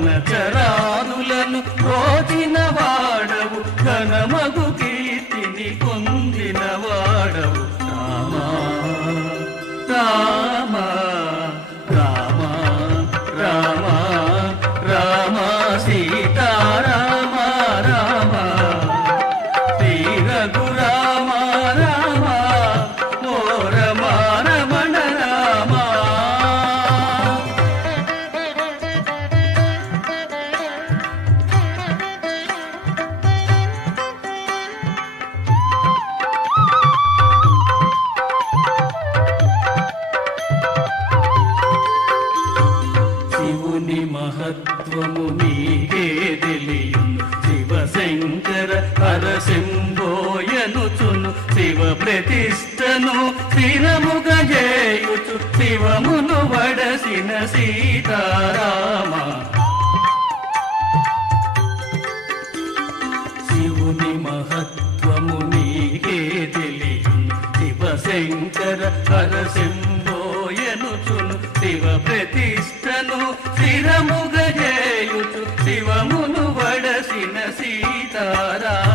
వనచరాదులను రోచిన వాడవు ఘనమగు కీర్తిని పొందిన వాడవు రామా రామా రామా రామా రామా సీతారామ రామ శ్రీ రఘురామ రామ ఓ రమణ రామ. శివుని మహత్వము నీకే తెలియును శివశంకర హరశంభోయనుచును శివ ప్రతిష్టను స్థిరముగ చేయుచు శివమును వడసిన సీతారామ. శివుని మహత్వము నీకే తెలియును శివశంకర హరశంభోయనుచును శివ ప్రతిష్టను స్థిరముగ చేయుచు శివమును వడసిన సీతారామ.